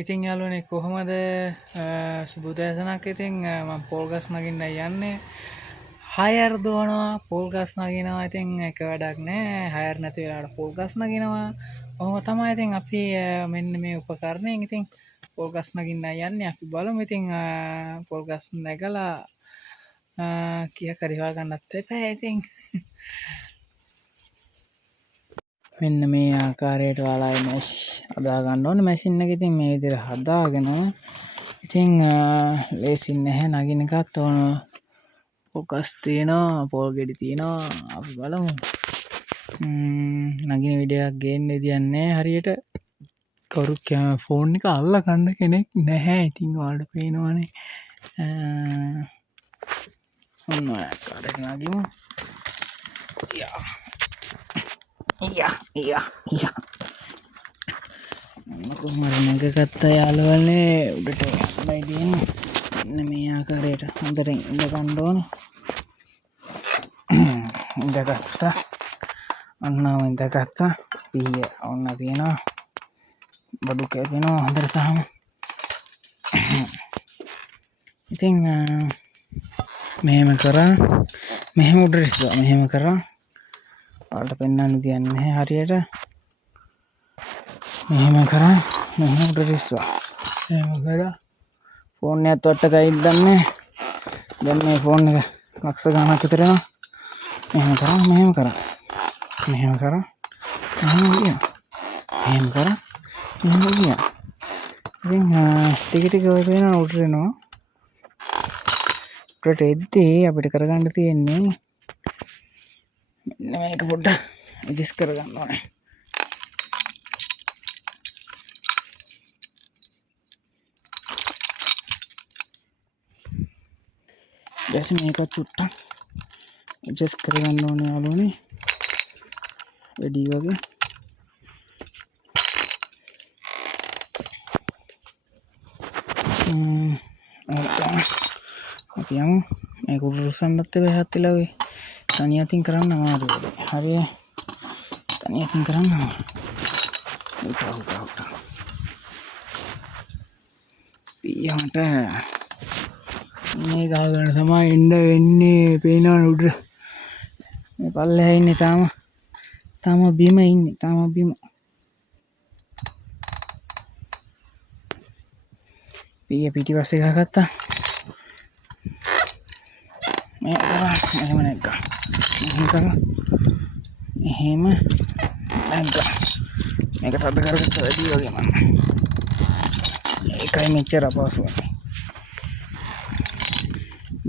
ඉතින් යාළුවනේ කොහොමද සුබුදෑසනක් ඉතින් මම පොල් ගස් නගින්න යන්නේ. හයර් දුවනවා පොල් ගස් නගිනවා. ඉතින් එක වැඩක් නෑ. හයර් නැති වෙලාවට පොල් ගස් නගිනවා. ඔහොම තමයි ඉතින් අපි මෙන්න මේ උපකරණයෙන් ඉතින් පොල් ගස් නගින්න යන්නේ. අපි බලමු ඉතින් පොල් ගස් නැගලා කීයක් හරි හොයාගන්නත් එපා ඉතින්. මෙන්න මේ ආකාරයට ඔයාලා මෙෂ් හදා ගන්න ඕනේ. මැෂින් එක ඉතින් මේ විදිහට හදාගෙන ඉතින් ලේසි නැහැ නගින එකත් ඕන. පොකස් තියෙනවා, පොල් ගෙඩි තියෙනවා. අපි බලමු. නගින විඩයක් ගේන්න විදියක් නැහැ හරියට. කවුරු ෆෝන් එක අල්ල ගන්න කෙනෙක් නැහැ. ඉතින් ඔයාලට පේනවනේ. ඔන්න ඔය ආකාරයට නගිමු. කොහොමද නැගගත්තා යාළුවනේ. උඩට යන්නයි තියෙන්නේ. මෙන්න මේ ආකාරයට හොඳට ඉඳ ගන්න ඕනේ. ඉඳගත්තා. අන්නම ඉඳගත්තා. පීය ඔන්න තියෙනවා. බඩු කැපෙනවා හොඳට තාම. ඉතින් මෙහෙම කරා. මෙහෙම උඩට ඉස්සුවා. මෙහෙම කරා. ඔයාලට පෙන්වන්න දෙයක් නැහැ හරියට. මෙහෙම කරා. මෙහෙම උඩට ඉස්සුවා. මෙහෙම කරා. ෆෝන් එකත් වට ගයින් දන්නේ. දැන් මේ ෆෝන් එක ලක්ෂ ගණනක් විතර යනවා. මෙහෙම කරා. මෙහෙම කරා. මෙහෙම කරා. මෙහෙම ගියා. මෙහෙම කරා. මෙහෙම ගියා. ඉතින් ටික ටික ඔය පේනවා උඩට එනවා. උඩට එද්දී අපිට කරගන්න තියෙන්නේ මෙන්න මේක පොඩ්ඩක් ඇඩ්ජස්ට් කරගන්න ඕනේ. දැන් මේක චුට්ටක් ඇඩ්ජස්ට් කරගන්න ඕනේ යාළුවනේ. වැඩි වගේ. අපි යමු. මේක උරුස්සන්නත් බැහැත් වෙලා වෙයි. තනියකින් කරන්න අමාරුයි. හරිය. තනියකින් කරන්න අමාරුයි. පියන්ට මේ ගාගෙන තමයි එන්න වෙන්නේ. පේනවනේ උඩ. මේ පල්ලෙහා ඉන්නේ තාම බිම ඉන්නේ. තාම බිම. පිය පිටිපස්සේ ගහගත්තා. එහෙම නැග්ගා. එහෙම නැග්ගා. මේක තද කරගත්ත වැඩි වගේ මම. ඒකයි මෙච්චර අපහසු වෙන්නේ.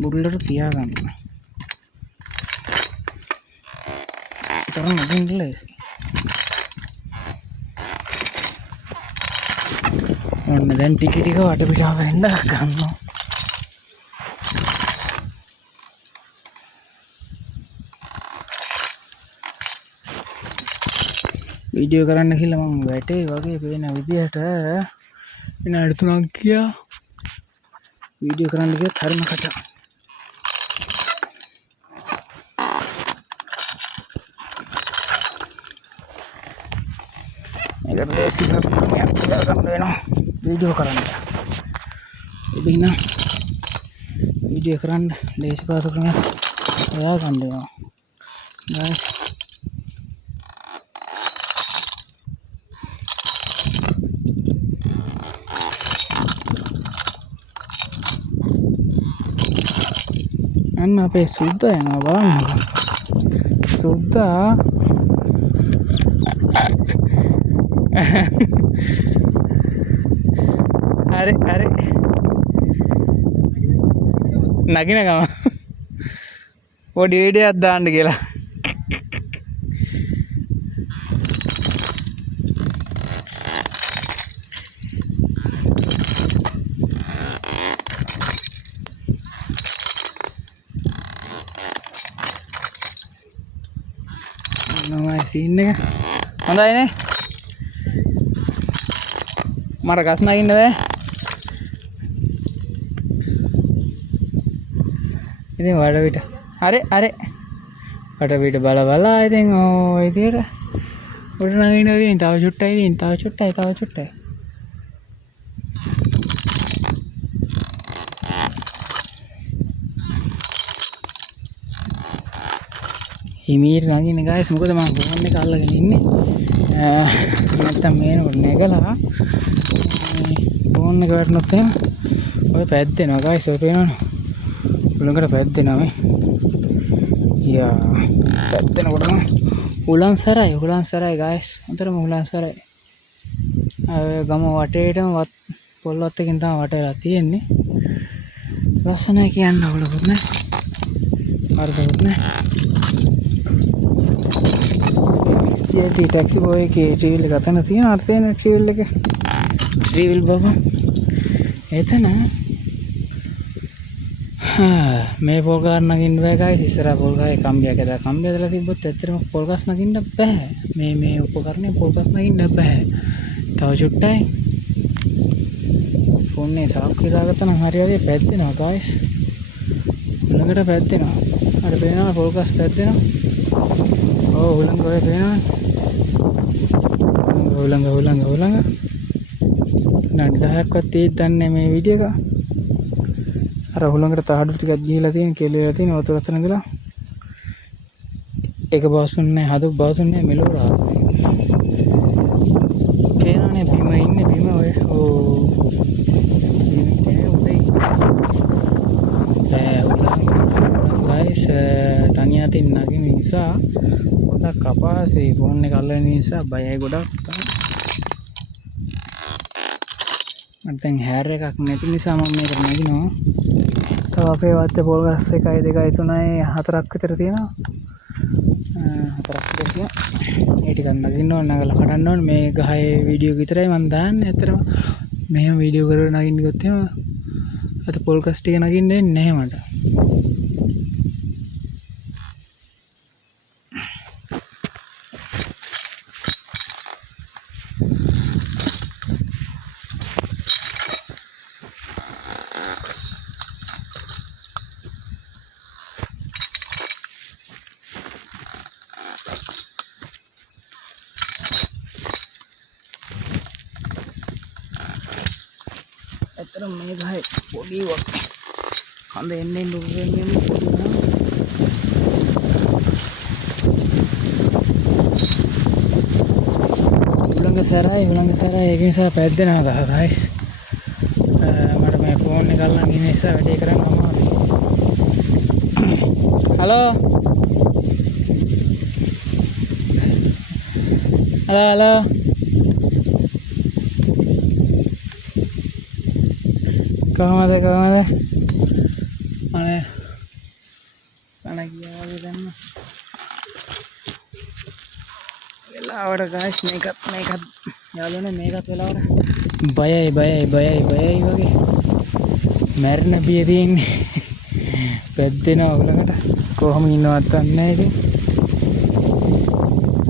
බුල්ලට තියාගන්න. තරම් නගින්න ලේසි. ඔන්න දැන් ටික ටික වටපිටාව වෙන්න ගන්නවා. වීඩියෝ කරන්න කියලා මම වැටේ වගේ පේන විදිහට විනාඩි 3ක් ගියා. වීඩියෝ කරන්න ගියත් හරිම කතා. මේකට ලේසි කරගන්න වෙනවා වීඩියෝ කරන්න. ඉතින් වීඩියෝ කරන්න ලේසි පාසු ක්‍රමයක් හොයා ගන්න වෙනවා. guys අන්න අපේ සුද්දා යනවා බලන්නකෝ. සුද්දා අरे නගින ගම පොඩි වීඩියෝක් දාන්න කියලා. නමයි සීන් එක හොඳයිනේ. මට ගස් නගින්න බෑ. ඉතින් වඩ පිට අර වටපිට බලා ඉතින් ඔය විදියට උඩ නගින්න ඉතින් තව චුට්ටයි. හිමීට නගින්නේ guys. මොකද මම ෆෝන් එක අල්ලගෙන ඉන්නේ. නැත්තම් මේනකොට නැගලා ෆෝන් එක වැටුනොත් එහෙම ඔය පැද්දෙනවා guys. ඔය පේනවනේ. උලඟට පැද්දෙනවා මේ. යා පැද්දෙනකොට නම් හුලන්සරයි guys. අතරම හුලන්සරයි. ගම වටේටම පොල් වත්තකින් තමයි වටේලා තියෙන්නේ. ලස්සනයි කියන්න ඕලකුත් නෑ. අරදකුත් නෑ. XJT ටැක්සි බෝයි එකේ ට්‍රීවිල් එක අතන තියෙන අර්ථයෙන් ට්‍රීවිල් එක. ට්‍රීවිල් බබා. එතන මේ පොල් ගාන නගින්න බෑ guys. ඉස්සරහ පොල් ගායේ කම්බියක් ඇදලා කම්බිය ඇදලා තිබ්බොත් ඇත්තටම පොල් ගස් නගින්න බෑ. මේ උපකරණේ පොල් ගස් නගින්න බෑ. තව චුට්ටයි. ෆෝන් එක සාක්කුවේ දාගත්තා නම් හරි පැද්දෙනවා guys. උලඟට පැද්දෙනවා. අර පේනවා පොල් ගස් පැද්දෙනවා. ඔව් උලඟ ඔය පේනවා. උලඟ. නඩ 10ක්වත් තියෙද්දි දන්නේ මේ වීඩියෝ එක. අර හුලඟට තහඩු ටිකක් ගිහිලා තියෙන කෙලෙලා තියෙන වතුර අතන ඉඳලා ඒක බාසුන්නේ හදු බාසුන්නේ මෙලොරා කේනනේ බිම ඉන්නේ බිම ඔය guys තනියටින් නගින නිසා පොඩක් කපාසේ ෆෝන් එක අල්ලන නිසා බයයි ගොඩක් මට හැර් එකක් නැති නිසා මම මේක නගිනවා. තව අපේ වත්තේ පොල් ගස් 1 2 3 4ක් විතර තියෙනවා. 4ක් විතර තියෙනවා. ඒ ටිකක් නගින්න ඕන නගලා කඩන්න ඕන. මේ ගහේ වීඩියෝ විතරයි මම දාන්නේ. ඇත්තටම මෙහෙම වීඩියෝ කරලා නගින්න ගියොත් එහෙම අත පොල් ගස් ටික නගින්න වෙන්නේ නැහැ මට. ඇත්තටම මේ ගහේ පොඩි කඳ එන්නේ නුරුවෙන්නේ පොඩි උලඟ සැරයි ඒක නිසා පැද්දෙනවා ගහ guys. මට මේ ෆෝන් එක අල්ලන් ඉන්න නිසා වැඩේ කරන්න අමාරුයි. හලෝ කොහමද අනේ කන ගියා වගේ දැම්ම වෙලාවට guys මේකත් යාළුවනේ මේකත් වෙලාවට බයයි වගේ මැරෙන බිය තියෙන්නේ පැද්දෙනවා උලකට කොහොම ඉන්නවත් දන්නේ නැහැ ඉතින්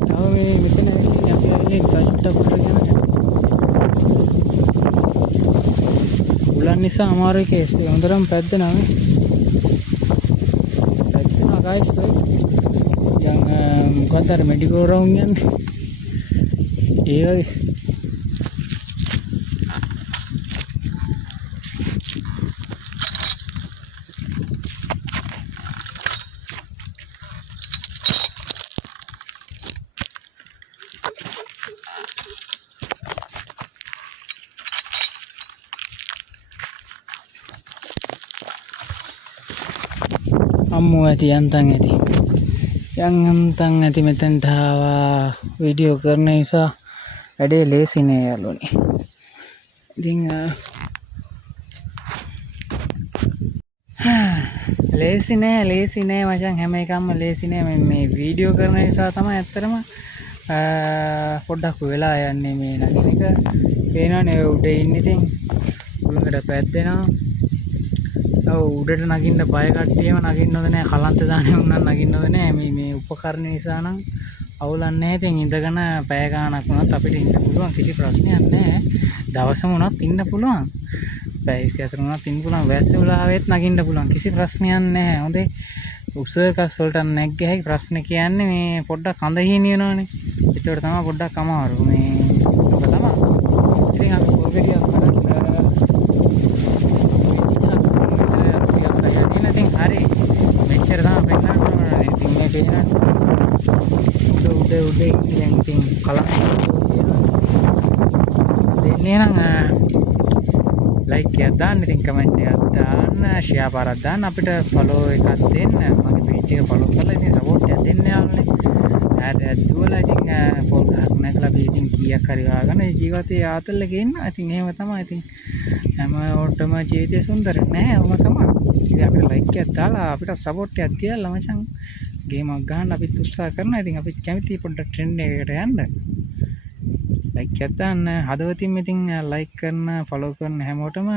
තව මේ මෙතන ඇවිල්ලා අපි ඇවිල්ලා ටච් කරගෙන උලන් නිසා අමාරුයි කේස් එක. හොඳටම පැද්දෙනවා මේ. පැද්දෙනවා guys ඔය. මොකක්ද අර මෙඩිකල් රවුන්ඩ් යන්නේ. ඒ වගේ. අම්මෝ ඇති යන්තම් ඇති මෙතෙන්ට ආවා වීඩියෝ කරන නිසා වැඩේ ලේසි නෑ යාළුවනේ. ඉතින් ලේසි නෑ මචං හැම එකක්ම ලේසි නෑ මේ වීඩියෝ කරන නිසා තමයි ඇත්තටම පොඩ්ඩක් වෙලා යන්නේ මේ නගින එක. පේනවනේ උඩ ඉන්න ඉතින් උලකට පැද්දෙනවා. උඩට නගින්න බය කට්ටියම නගින්න හොඳ නෑ. කලන්ත දාන්නේ උනන් නගින්න හොඳ නෑ. මේ උපකරණ නිසා නම් අවුලක් නෑ. ඉතින් ඉඳගෙන පැය ගාණක් වුණත් අපිට ඉන්න පුළුවන් කිසි ප්‍රශ්නයක් නෑ. දවසම වුණත් ඉන්න පුළුවන්. පැය 24 වුණත් ඉන්න පුළුවන්. වැස්ස වෙලාවෙත් නගින්න පුළුවන්. කිසි ප්‍රශ්නයක් නෑ. හොඳේ උසකස් වලට නැග්ග හැකි ප්‍රශ්නේ කියන්නේ මේ පොඩ්ඩක් කඳ හීනියනවනේ. ඒකට තමයි පොඩ්ඩක් අමාරු. මේ ඔක තමයි. ඉතින් අපි පොල්ගෙඩියක් හරි මෙච්චර තමයි පෙන්නන්න ඕනේ. ඉතින් මේ පේන උඩ ඉන්නේ දැන් ඉතින් කලක් දෙන්නේ නම් ලයික් එකක් දාන්න, ඉතින් කමෙන්ට් එකක් දාන්න, ෂෙයා පාරක් දාන්න, අපිට ෆලෝ එකක් දෙන්න, මගේ පේජ් එක ෆලෝ කරලා ඉතින් සපෝට් එකක් දෙන්න යාළුවනේ. ඇඩ් දුවලා ඉතින් පොල් ගහක් නැගලා අපි ඉතින් කීයක් හරි ගාගෙන ජීවිතේ ආතල් එකේ ඉන්න. ඉතින් එහෙම තමයි. ඉතින් හැමෝටම ජීවිතේ සුන්දර නෑ, ඔහොම තමයි. ඉතින් අපිට ලයික් එකක් දාලා අපිට සපෝට් එකක් තියලා මචං ගේමක් ගන්න අපිත් උත්සාහ කරනවා. ඉතින් අපිත් කැමතියි පොඩ්ඩක් ට්‍රෙන්ඩ් එකකට යන්න. ලයික් එකක් දාන්න හදවතින්ම. ඉතින් ලයික් කරන ෆලෝ කරන හැමෝටම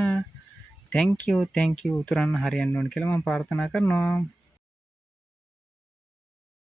thank you උතුරන්න හරියන්න ඕන කියලා මම ප්‍රාර්ථනා කරනවා.